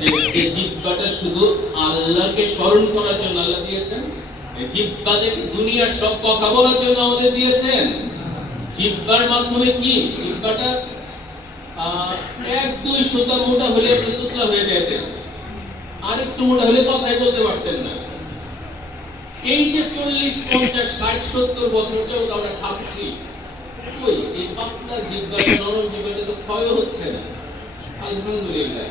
যে জিহ্বাটা শুধু আল্লাহকে স্মরণ করার জন্য আল্লাহ দিয়েছেন, এই জিহ্বাকে দুনিয়ার সব কথা বলার জন্য আমাদের দিয়েছেন। জিহ্বার মাধ্যমে কি জিহ্বাটা এক দুই সুতা মোটা হলে আপনি তুতলা হয়ে যেতেন, আর একটু মোটা হলে কথাই বলতে পারতেন না। এই যে 40 50 60 70 বছর যাবত আমরা খাচ্ছি, কই এই পাতলা জিহ্বাটা নরম জিহ্বাটা তো ক্ষয় হচ্ছে না। আলহামদুলিল্লাহ,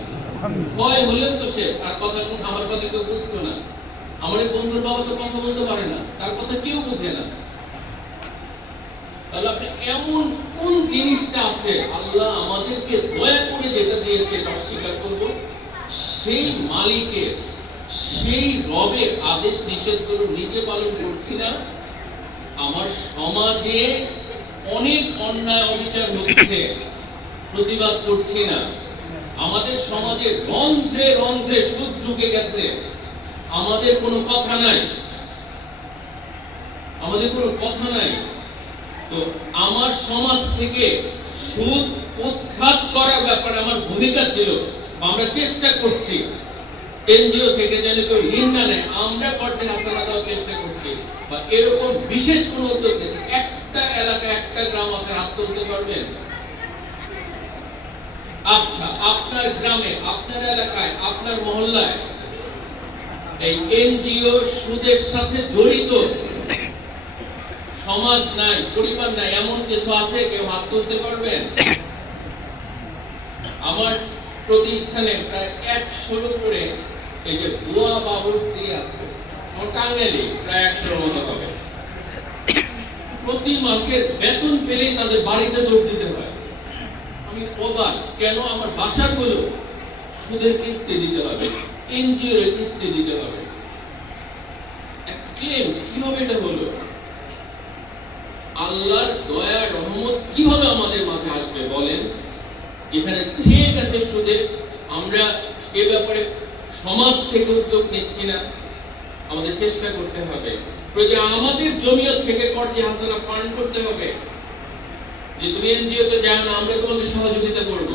ক্ষয় হলেও তো শেষ। আর কথা শুনে আমার কথা কেউ বুঝতো না। আমার এক বন্ধুর বাবা তো কথা বলতে পারে না, তার কথা কেউ বুঝে না। তাহলে আপনি এমন কোন জিনিসটা আছে আল্লাহ আমাদেরকে দয়া করে যেটা দিয়েছে এটা স্বীকার করব? সেই মালিকের, সেই রবের আদেশ নিষেধগুলো নিজে পালন করছি না। আমার সমাজে অনেক অন্যায় অবিচার হচ্ছে, প্রতিবাদ করছি না। আমাদের সমাজে রন্ধ্রে রন্ধ্রে সুদ ঢুকে গেছে, আমাদের কোনো কথা নাই, আমাদের কোনো কথা নাই। তো আমার সমাজ থেকে সুদ উৎখাত করার ব্যাপারে আমার ভূমিকা ছিল, আমরা চেষ্টা করছি। এনজিও থেকে যেন কেউ ঋণ না নেয়, আমরা কর্জে হাসানা দেওয়ার চেষ্টা করছি। বা এরকম বিশেষ কোন উদ্যোগ নিয়েছে? একটা এলাকা, একটা গ্রাম আছে, হাত তুলতে পারবেন? আচ্ছা, আপনার গ্রামে, আপনার এলাকায়, আপনার মহল্লায় এই এনজিও সুদের সাথে জড়িত সমাজ নাই, পরিবার নাই, এমন কিছু আছে? কেউ হাত তুলতে পারবেন? আমার প্রতিষ্ঠানে প্রায় 100 করে এই যে বুয়া বাবুর্চি আছে, টাঙ্গাইলে প্রায় 100 মতো হবে। প্রতি মাসের বেতন পেলেই তাদের বাড়িতে দৌড় দিতে হয়। আমি অবাক, কেন আমার বাসার গুলো সুদের কিস্তি দিতে হবে, এনজিওর কিস্তি দিতে হবে? এক্সক্লেমড, কিভাবে এটা হলো? আল্লাহর দয়া রহমত কিভাবে আমাদের মাঝে আসবে বলেন? যেখানে ছেয়ে গেছে সুদে, আমরা এ ব্যাপারে সমাজ থেকে উদ্যোগ নিচ্ছি না। আমাদের চেষ্টা করতে হবে, আমাদের জমিয়ত থেকে কর্জে হাসানা ফান্ড করতে হবে। যে তুমি এনজিওতে যাও না, আমরা তোমাকে সহযোগিতা করব,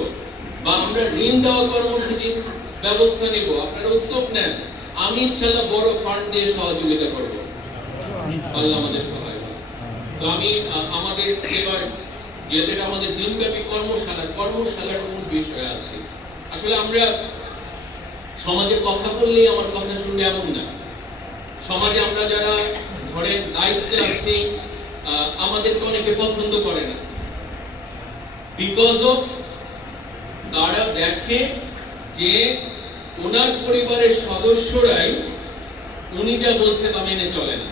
বা আমরা ঋণ দেওয়া কর্মসূচির ব্যবস্থা নিব, আপনারা উদ্যোগ নেন, আমি ইনশাআল্লাহ বড় ফান্ড দিয়ে সহযোগিতা করব। আল্লাহ আমাদের সহায় হোক। তো আমি আমাদের এবার যেহেতু এটা আমাদের দিনব্যাপী কর্মশালার মূল বিষয় আছে। আসলে আমরা সমাজে কথা বললেই আমার কথা শুনবে এমন না। সমাজে আমরা যারা ধরেন দায়িত্বে আছি, আমাদেরকে অনেকে পছন্দ করে না, বিকজ অফ তারা দেখে যে ওনার পরিবারের সদস্যরাই উনি যা বলছে তা মেনে চলে না।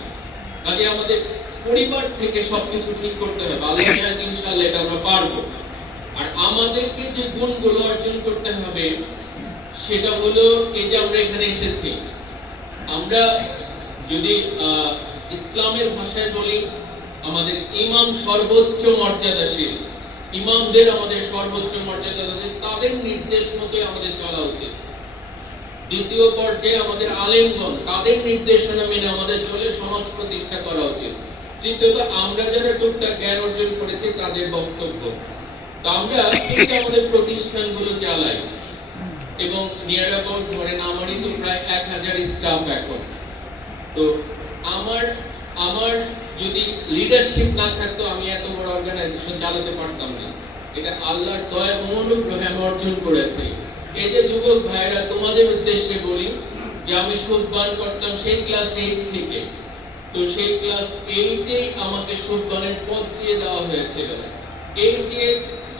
কাজে আমাদের পরিবার থেকে সবকিছু ঠিক করতে হবে। আল্লাহ চায় ইনশাআল্লাহ এটা আমরা পারবো। আর আমাদেরকে যে গুণগুলো অর্জন করতে হবে সেটা হলো এই যে আমরা এখানে এসেছি, আমরা যদি ইসলামের ভাষায় বলি, আমাদের ইমাম সর্বোচ্চ মর্যাদাশীল, ইমামদের আমাদের সর্বোচ্চ মর্যাদা আছে, তাদের নির্দেশ মতোই আমাদের চলা উচিত। দ্বিতীয় পর্যায়ে আমাদের আলেমগণ, তাদের নির্দেশনা মেনে আমাদের চলে সমাজ প্রতিষ্ঠা করা উচিত। তৃতীয়ত আমরা যারা টুকটাক জ্ঞান অর্জন করেছি তাদের বক্তব্য। তো আমরা এই যে আমাদের প্রতিষ্ঠানগুলো চালাই, এবং নিয়ার অ্যাবাউট ধরেন আমারই তো প্রায় 1000 স্টাফ এখন। তো আমার যদি লিডারশিপ না থাকতো আমি এত বড় অর্গানাইজেশন চালাতে পারতাম না। এটা আল্লাহর দয়া এবং অনুগ্রহে আমি অর্জন করেছি। এই যে যুবক ভাইরা, তোমাদের উদ্দেশ্যে বলি যে আমি সুদপান করতাম সেই ক্লাস 8 থেকে। তো সেই ক্লাস 8-এই আমাকে সুদপানের পদ দিয়ে দেওয়া হয়েছিল। এই যে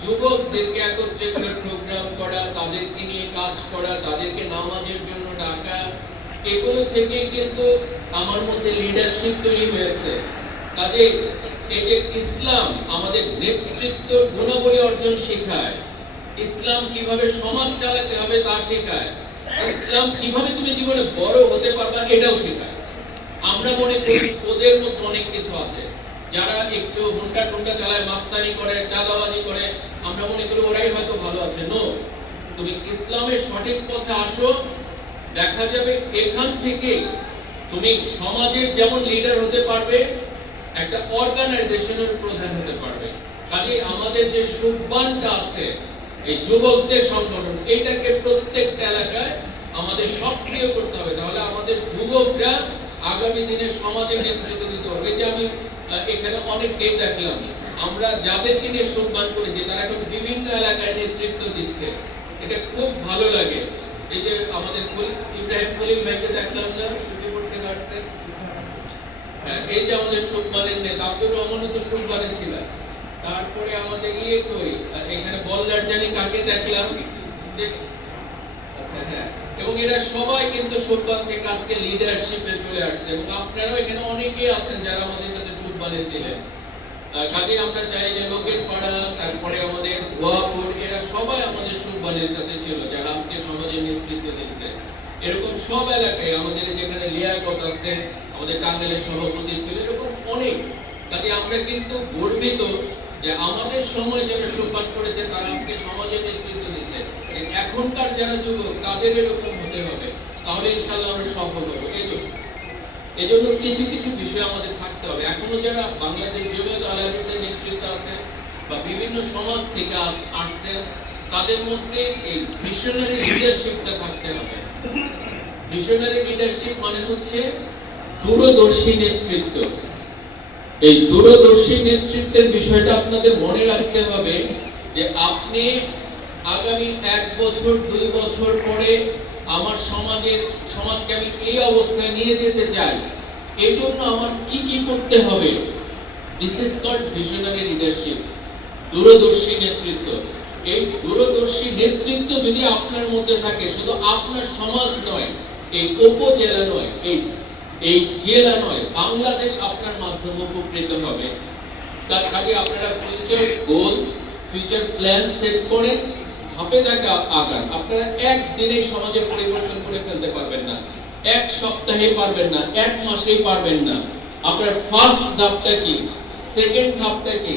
যুবকদেরকে একত্রে করে প্রোগ্রাম করা, তাদেরকে নিয়ে কাজ করা, তাদেরকে নামাজের জন্য ডাকা, এগুলো থেকেই কিন্তু আমার মধ্যে লিডারশিপ তৈরি হয়েছে। কাজে এই যে ইসলাম আমাদের নেতৃত্ব গুণাবলী অর্জন শেখায়, ইসলাম কিভাবে সমাজ চালাতে হবে তা শেখায়, ইসলাম কিভাবে তুমি জীবনে বড় হতে পারবা এটাও শেখায়। আমরা মনে করি ওদের মধ্যে অনেক কিছু আছে, যারা একটু হুন্ডা চালায়, মাস্তানি করে, চাঁদাবাজি করে, আমরা মনে করি ওরাই হয়তো ভালো আছে। নো, তুমি ইসলামের সঠিক পথে আসো, দেখা যাবে এখান থেকে তুমি সমাজের যেমন লিডার হতে পারবে, একটা অর্গানাইজেশনের প্রধান হতে পারবে। কাজে আমাদের যে সুদপানটা আছে, এই যুবকদের সংগঠন, এটাকে প্রত্যেকটা এলাকায় আমাদের সক্রিয় করতে হবে, তাহলে আমাদের যুবকরা আগামী দিনে সমাজের নেতৃত্ব দিতে পারবে। এই যে আমি এখানে অনেককেই দেখলাম, আমরা যাদেরকে নিয়ে সম্মান করেছি তারা এখন বিভিন্ন এলাকায় নেতৃত্ব দিচ্ছে, এটা খুব ভালো লাগে। এই যে আমাদের ইব্রাহিম খলিল ভাইকে দেখলাম না, সুখীপুর থেকে আসছে, এই যে আমাদের সম্মানের নেতা আব্দুর রহমানও তো সম্মানে ছিল। তারপরে আমাদের এখানে বল্লার জানি কাকে দেখলাম, আচ্ছা হ্যাঁ, এবং এরা সবাই কিন্তু সম্মান থেকে আজকে লিডারশিপে চলে আসছে, এবং আপনারাও এখানে অনেকেই আছেন যারা আমাদের সাথে সম্মানে ছিলেন। কাজে আমরা চাই যে লোকের পাড়া, তারপরে আমাদের গোয়াপুর, এরা সবাই আমাদের সম্মানের সাথে ছিল যারা আজকে সমাজের নেতৃত্ব দিচ্ছে। এরকম সব এলাকায় আমাদের যেখানে লিয়াকত আছে, আমাদের টাঙ্গাইলের সভাপতি ছিল, এরকম অনেক। কাজে আমরা কিন্তু গর্বিত যে আমাদের সময় যারা সম্মান করেছে তারা আজকে সমাজের নেতৃত্ব দিচ্ছে। এখনকার যারা যুবক তাদের এরকম হতে হবে, তাহলে ইনশাআল্লাহ আমরা সফল হবো। এজন্য কিছু কিছু বিষয় আমাদের থাকতে হবে। এখনো যারা বাংলাদেশ জমিয়ত আহলে হাদিসের নেতৃত্ব আছে বা বিভিন্ন সমাজ থেকে আসছেন, তাদের মধ্যে এই ভিশনারি লিডারশিপটা থাকতে হবে। ভিশনারি লিডারশিপ মানে হচ্ছে দূরদর্শী নেতৃত্ব। এই দূরদর্শী নেতৃত্বের বিষয়টা আপনাদের মনে রাখতে হবে যে আপনি আগামী 1 বছর 2 বছর পরে আমার সমাজকে আমি এই অবস্থায় নিয়ে যেতে চাই, এই জন্য আমার কি কি করতে হবে। This is called visionary leadership, দূরদর্শী নেতৃত্ব। এই দূরদর্শী নেতৃত্ব যদি আপনার মধ্যে থাকে, শুধু আপনার সমাজ নয়, এই উপজেলা নয়, এই জেলা নয়, বাংলাদেশ আপনার মাধ্যমে উপকৃত হবে। তার কাজে আপনারা future goal, future plan set করেন, ধাপে ধাপে আগান। আপনারা একদিনে সমাজে পরিবর্তন করে ফেলতে পারবেন না, 1 সপ্তাহে পারবেন না, 1 মাসেই পারবেন না। আপনার ফার্স্ট ধাপটা কি, সেকেন্ড ধাপটা কি,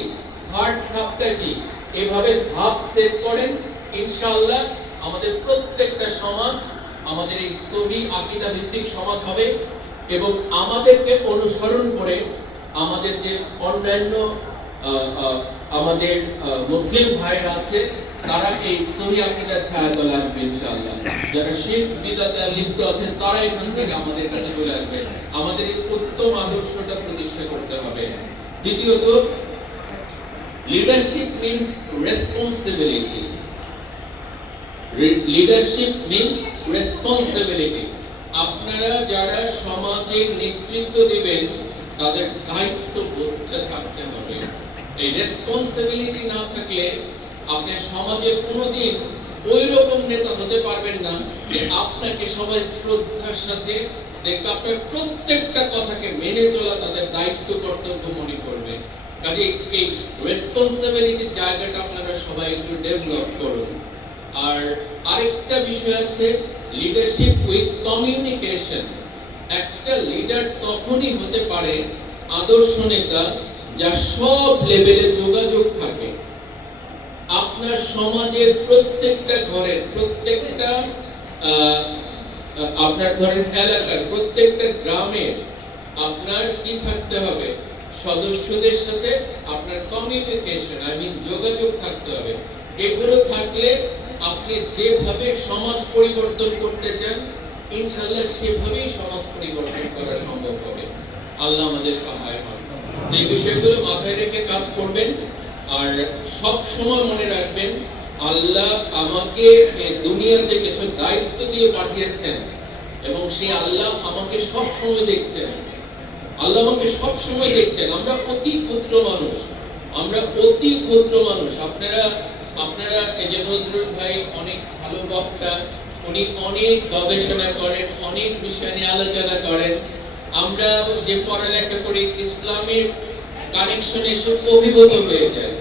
থার্ড ধাপটা কি, এভাবে ধাপ সেট করেন। ইনশাআল্লাহ আমাদের প্রত্যেকটা সমাজ আমাদের এই সহি আকীদা ভিত্তিক সমাজ হবে, এবং আমাদেরকে অনুসরণ করে আমাদের যে অন্যান্য আমাদের মুসলিম ভাইরা আছে তারা এই সহি আকীদার ছায়াতলে আসবে ইনশাআল্লাহ। যারা শিরক বিদআতে লিপ্ত আছেন তারা এখান থেকে আমাদের কাছে চলে আসবে। আমাদের এই উত্তম আদর্শটা প্রতিষ্ঠা করতে হবে। দ্বিতীয়ত, leadership means responsibility. Leadership means responsibility. আপনারা যারা সমাজের নেতৃত্ব দিবেন তাদের দায়িত্ববোধটা থাকতে হবে। এই রেসপন্সিবিলিটি না থাকলে আপনি সমাজে কোনোদিন ওই রকম নেতা হতে পারবেন না যে আপনাকে সবাই শ্রদ্ধার সাথে দেখবে, আপনার প্রত্যেকটা কথাকে মেনে চলা তাদের দায়িত্ব কর্তব্য মনে করবে। কাজে এই রেসপন্সিবিলিটির জায়গাটা আপনারা সবাই একটু ডেভেলপ করুন। আর আরেকটা বিষয় আছে, লিডারশিপ উইথ কমিউনিকেশন। একটা লিডার তখনই হতে পারে আদর্শ নেতা যার সব লেভেলে যোগাযোগ থাকে। আপনার সমাজের প্রত্যেকটা ঘরের, প্রত্যেকটা আপনার ধরেন এলাকার প্রত্যেকটা গ্রামে আপনার কি থাকতে হবে, সদস্যদের সাথে আপনার কমিউনিকেশন, যোগাযোগ থাকতে হবে। এগুলো থাকলে আপনি যেভাবে সমাজ পরিবর্তন করতে চান ইনশাআল্লাহ সেভাবেই সমাজ পরিবর্তন করা সম্ভব হবে। আল্লাহ আমাদের সহায় হন। এই বিষয়গুলো মাথায় রেখে কাজ করবেন। আর সব সময় মনে রাখবেন, আল্লাহ আমাকে এই দুনিয়াতে কিছু দায়িত্ব দিয়ে পাঠিয়েছেন, এবং সেই আল্লাহ আমাকে সব সময় দেখছেন। আল্লাহ আমাকে সব সময় দেখছেন। আমরা অতি ক্ষুদ্র মানুষ, আমরা অতি ক্ষুদ্র মানুষ। আপনারা এই যে নজরুল ভাই অনেক ভালো বক্তা, উনি অনেক গবেষণা করেন, অনেক বিষয় নিয়ে আলোচনা করেন। আমরা যে পড়ালেখা করি ইসলামের কানেকশনে সব অভিভূত হয়ে যায়।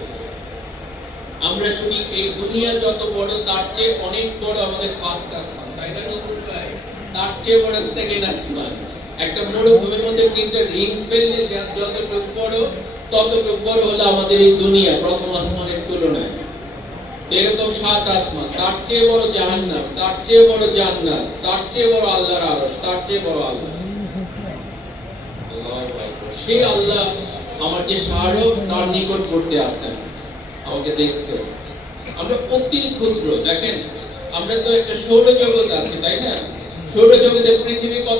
আমরা শুনি এই দুনিয়া যত বড় তার চেয়ে অনেক বড় আমাদের ফার্স্ট আসমান, তাই না নজরুল ভাই? তার চেয়ে বড় সেকেন্ড আসমান। একটা মরুভূমির মধ্যে 3টা রিং ফেললে যতটুকু বড় ততটুকু বড় হলো আমাদের এই দুনিয়া প্রথম আসমানের তুলনায়। এরকম 7 আসমান, তার চেয়ে বড় জাহান্নাম, তার চেয়ে বড় জান্নাত, তার চেয়ে বড় আল্লাহর আরশ, তার চেয়ে বড় আল্লাহ। আল্লাহু আকবার। সেই আল্লাহ আমার যে শাহরগ তার নিকট করতে আছেন, আমাকে দেখছেন। আমরা অতি ক্ষুদ্র। দেখেন আমরা তো একটা সৌরজগৎ আছে, তাই না? সৌরজগতে পৃথিবী কত